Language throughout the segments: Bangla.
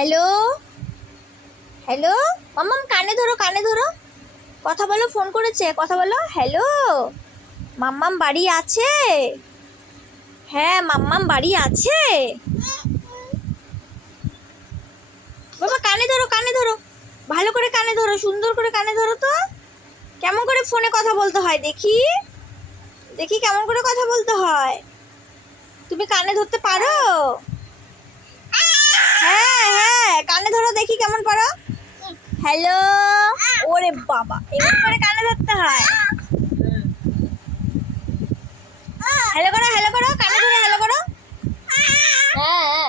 হ্যালো হ্যালো মাম্মাম, কানে ধরো কানে ধরো, কথা বলো, ফোন করেছে, কথা বলো। হ্যালো মাম্মাম বাড়ি আছে? হ্যাঁ মাম্মাম বাড়ি আছে। বাবা কানে ধরো কানে ধরো, ভালো করে কানে ধরো, সুন্দর করে কানে ধরো। তো কেমন করে ফোনে কথা বলতে হয় দেখি, দেখি কেমন করে কথা বলতে হয়। তুমি কানে ধরতে পারো? হ্যাঁ হ্যাঁ কানে ধরো দেখি কেমন পারো। হ্যালো, ওরে বাবা, এমন করে কানে ধরতে হয়। হ্যালো করো কানে ধরে হ্যালো করো। হ্যাঁ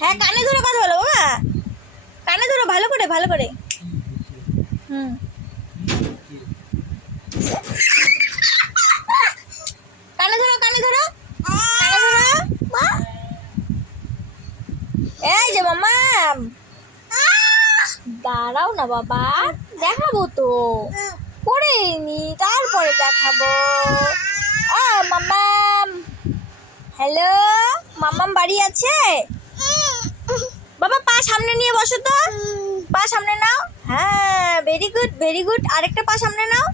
হ্যাঁ কানে ধরে কথা বলো বাবা, কানে ধরো ভালো করে ভালো করে। হুম, কানে ধরো কানে ধরো কানে ধরো। এই যে মামা, দাঁড়াও না বাবা, দেখাবো তো, পরে নি তারপরে দেখাবো। মাম্মাম, হ্যালো মাম্মাম বাড়ি আছে? বাবা পা সামনে নিয়ে বসো তো, পা সামনে নাও। হ্যাঁ ভেরি গুড ভেরি গুড, আরেকটা পা সামনে নাও।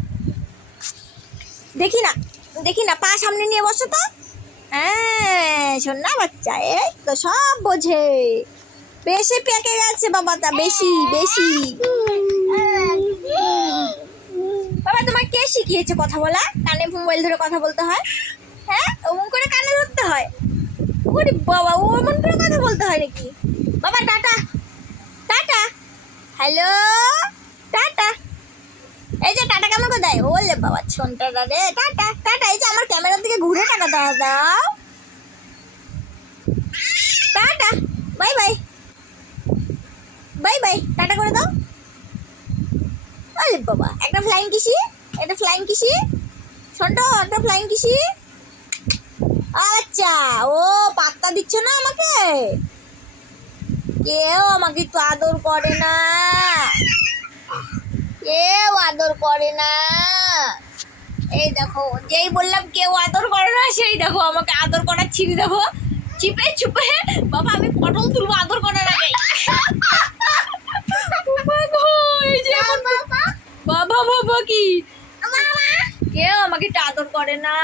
দেখি না পা সামনে নিয়ে বসো তো। হ্যাঁ শোনা বাচ্চা, এই তো সব বোঝে। বেশি পেকে গেছে বাবা, তা বেশি বেশি। বাবা তোমার কে শিখিয়েছে কথা বলা? কানে মোবাইল ধরে কথা বলতে হয়? হ্যাঁ ওমন করে কানে ধরতে হয়? ওরে বাবা, ও এমন করে কথা বলতে হয় নাকি? বাবা টাটা টাটা, হ্যালো টাটা। এই যে টাটা কেমন করে দেয়? ওলে বাবা ছোনটা রে, টাটা টাটা। এই যে আমার ক্যামেরার দিকে ঘুরে টাকা দাও, tata, bye bye bye bye, tata করে দাও। ওলে বাবা, একটা ফ্লাইং কিসি, একটা ফ্লাইং কিসি, শোনটো একটা ফ্লাইং কিসি। আচ্ছা, ও পাত্তা দিচ্ছ না আমাকে, কেউ আমাকে তো আদর করে না, কেউ আদর করে না। এই দেখো, যেই বললাম কেউ আদর করে না, সেই দেখো আমাকে আদর করার ছিঁড়ে দেবো চিপে চুপে। বাবা আমি পটল তুলবো আদর করার আগে। বাবা বাবা কি কেউ আমাকে একটু আদর করে না,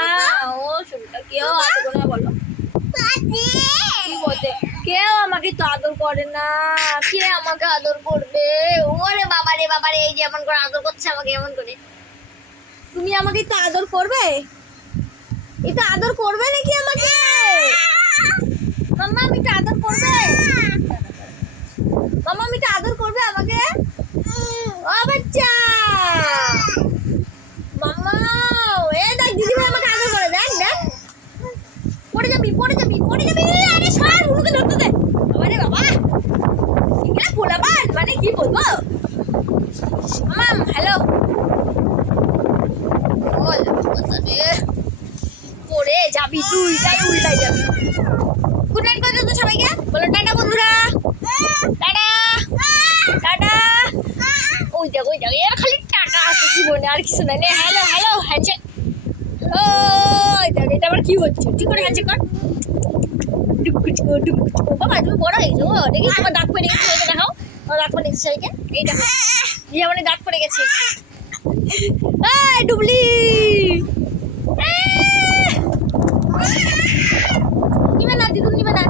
ও শরীরটা কেউ আদর করে না, বলো কি বলতে? কেউ আমাকে তো আদর করে না, কে আমাকে আদর করবে? ওরে বাবা রে, এই যে এমন করে আদর করছে আমাকে, এমন করে। তুমি আমাকে তো আদর করবে? এটা আদর করবে নাকি আমাকে? মাম্মা আমি তো আদর করবে? মাম্মা আমি তো আদর করবে আমাকে? ও বাচ্চা মাম্মা, এ দেখ দিদি ভাই আমাকে আদর করে, দেখ দেখ। পড়ে যাবি পড়ে যাবি পড়ে যাবি, আরে সর, উনুকে ধরতে দে। বাবা রে বাবা, এগুলা পোলাপান মানে কি বলবো। মাম হ্যালো, বল রে, পড়ে যাবি তুই, তাই উল্টাই যাবি। গুড নাইট করে দাও তো সবাইকে, বলো টাটা বন্ধুরা, টাটা টাটা। ওই দেখ এর খালি টাটা আছে জীবনে, আর কিছু নাই। Hello hello handshake. ওই দেখ এটা আবার কি হচ্ছে, ঠিক করে হ্যান্ডশেক কর। বাবা তুমি বড় হয়েছো, দেখি তোমার দাঁত পড়ে গেছে, দেখাও তোমার দাঁত পড়ে গেছে। এই দেখো যেমন দাঁত পড়ে গেছে। ডুবলি নিবে না দিদুন, নিবে না।